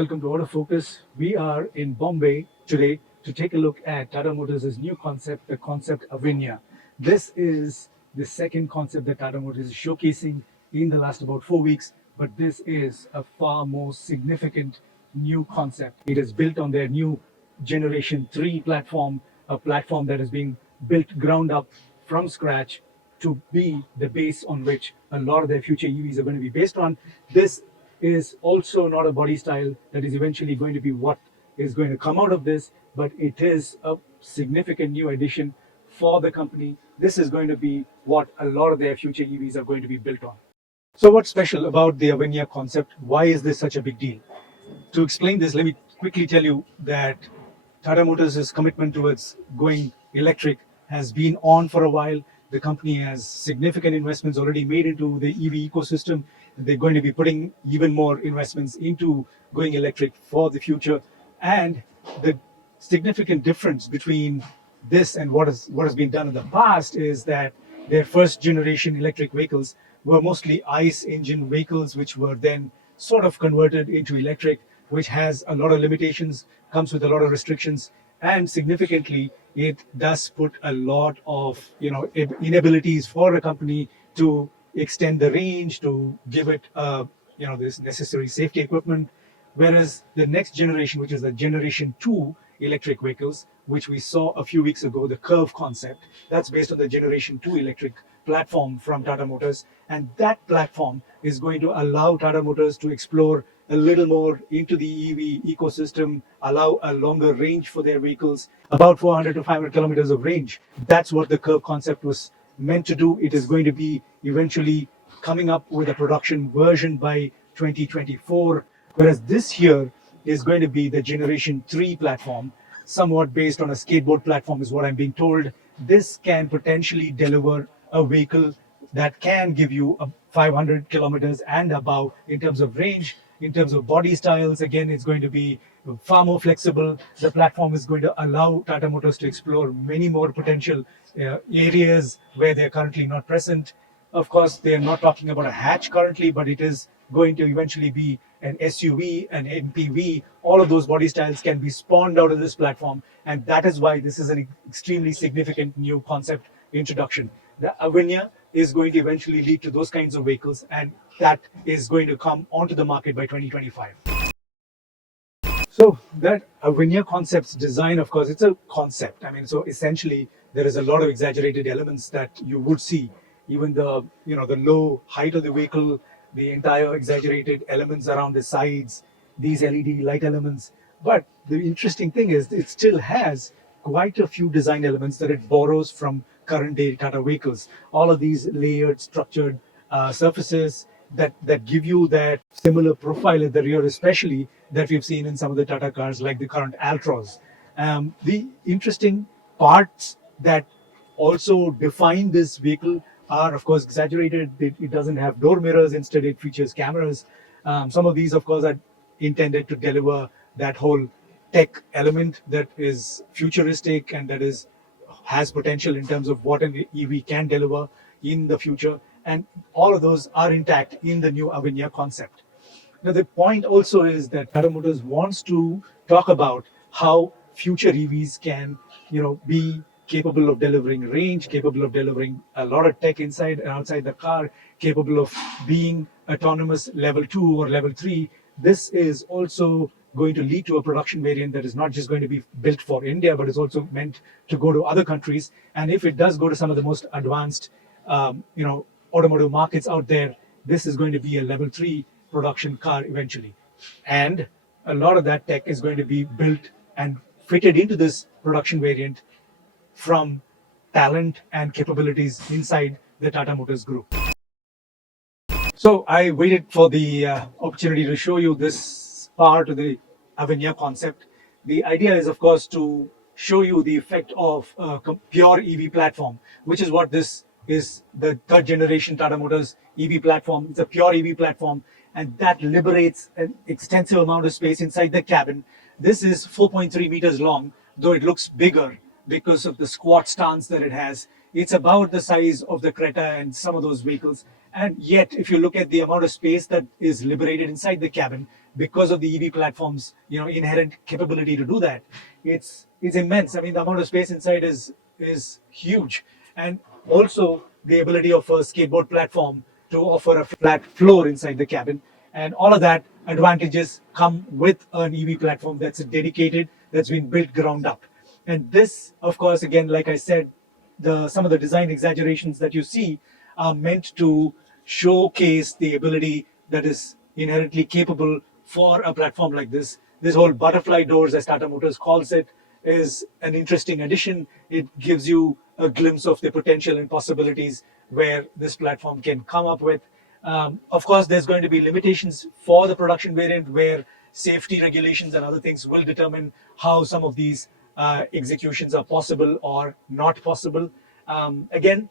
welcome to Autofocus. We are in Bombay today to take a look at Tata Motors' new concept, the concept Avinya. This is the second concept that Tata Motors is showcasing in the last about 4 weeks, but this is a far more significant new concept. It is built on their new Generation 3 platform, a platform that is being built ground up from scratch to be the base on which a lot of their future EVs are going to be based on. This is also not a body style that is eventually going to be what is going to come out of this, but it is a significant new addition for the company. This is going to be what a lot of their future EVs are going to be built on. So what's special about the Avinya concept? Why is this such a big deal? To explain this, let me quickly tell you that Tata Motors' commitment towards going electric has been on for a while. The company has significant investments already made into the EV ecosystem. They're going to be putting even more investments into going electric for the future. And the significant difference between this and what has been done in the past is that their first generation electric vehicles were mostly ICE engine vehicles, which were then sort of converted into electric, which has a lot of limitations, comes with a lot of restrictions, and significantly, it does put a lot of inabilities for a company to extend the range, to give it this necessary safety equipment. Whereas the next generation, which is the Generation 2 electric vehicles, which we saw a few weeks ago, the Curve concept, that's based on the Generation 2 electric platform from Tata Motors. And that platform is going to allow Tata Motors to explore a little more into the EV ecosystem, allow a longer range for their vehicles, about 400 to 500 kilometers of range. That's what the Curve concept was meant to do. It is going to be eventually coming up with a production version by 2024, whereas this here is going to be the Generation 3 platform, somewhat based on a skateboard platform is what I'm being told. This can potentially deliver a vehicle that can give you 500 kilometers and above in terms of range. In terms of body styles, again, it's going to be far more flexible. The platform is going to allow Tata Motors to explore many more potential areas where they're currently not present. Of course, they're not talking about a hatch currently, but it is going to eventually be an SUV, an MPV. All of those body styles can be spawned out of this platform, and that is why this is an extremely significant new concept introduction. The Avinya is going to eventually lead to those kinds of vehicles, and that is going to come onto the market by 2025. So that Avinya Concept's design, of course, it's a concept. I mean, so essentially there is a lot of exaggerated elements that you would see. Even the the low height of the vehicle, the entire exaggerated elements around the sides, these LED light elements. But the interesting thing is it still has quite a few design elements that it borrows from current day Tata vehicles. All of these layered, structured surfaces that give you that similar profile at the rear, especially that we've seen in some of the Tata cars like the current Altros. The interesting parts that also define this vehicle are, of course, exaggerated. It doesn't have door mirrors. Instead, it features cameras. Some of these, of course, are intended to deliver that whole tech element that is futuristic and that has potential in terms of what an EV can deliver in the future. And all of those are intact in the new Avinya concept. Now, the point also is that Tata Motors wants to talk about how future EVs can, be capable of delivering range, capable of delivering a lot of tech inside and outside the car, capable of being autonomous level 2 or level 3. This is also going to lead to a production variant that is not just going to be built for India, but is also meant to go to other countries. And if it does go to some of the most advanced, automotive markets out there, this is going to be a level 3 production car eventually. And a lot of that tech is going to be built and fitted into this production variant from talent and capabilities inside the Tata Motors group. So I waited for the opportunity to show you this part of the Avinya concept. The idea is, of course, to show you the effect of a pure EV platform, which is what this is. The third generation Tata Motors EV platform. It's a pure EV platform, and that liberates an extensive amount of space inside the cabin. This is 4.3 meters long, though it looks bigger because of the squat stance that it has. It's about the size of the Creta and some of those vehicles. And yet, if you look at the amount of space that is liberated inside the cabin, because of the EV platform's inherent capability to do that. It's immense. I mean, the amount of space inside is huge, and also the ability of a skateboard platform to offer a flat floor inside the cabin, and all of that advantages come with an EV platform that's dedicated, that's been built ground up. And this, of course, again, like I said, the some of the design exaggerations that you see are meant to showcase the ability that is inherently capable for a platform like this. This whole butterfly doors, as Tata Motors calls it, is an interesting addition. It gives you a glimpse of the potential and possibilities where this platform can come up with. Of course, there's going to be limitations for the production variant where safety regulations and other things will determine how some of these executions are possible or not possible. Again,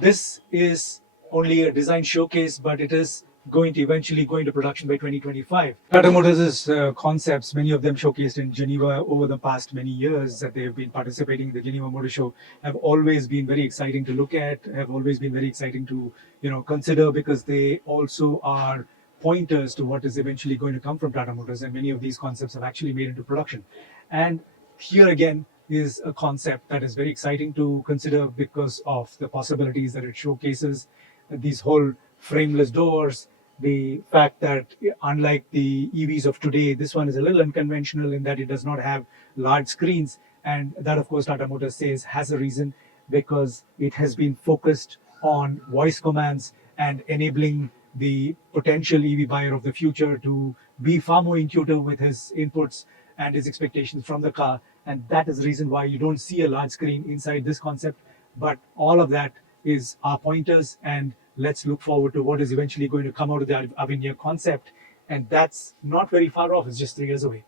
this is only a design showcase, but it is going to eventually go into production by 2025. Tata Motors' concepts, many of them showcased in Geneva over the past many years that they have been participating in the Geneva Motor Show, have always been very exciting to look at, have always been very exciting to consider, because they also are pointers to what is eventually going to come from Tata Motors, and many of these concepts have actually made into production. And here again is a concept that is very exciting to consider because of the possibilities that it showcases. These whole frameless doors, the fact that unlike the EVs of today, this one is a little unconventional in that it does not have large screens. And that, of course, Tata Motors says has a reason, because it has been focused on voice commands and enabling the potential EV buyer of the future to be far more intuitive with his inputs and his expectations from the car. And that is the reason why you don't see a large screen inside this concept. But all of that is our pointers, and let's look forward to what is eventually going to come out of the Avinya concept. And that's not very far off, it's just 3 years away.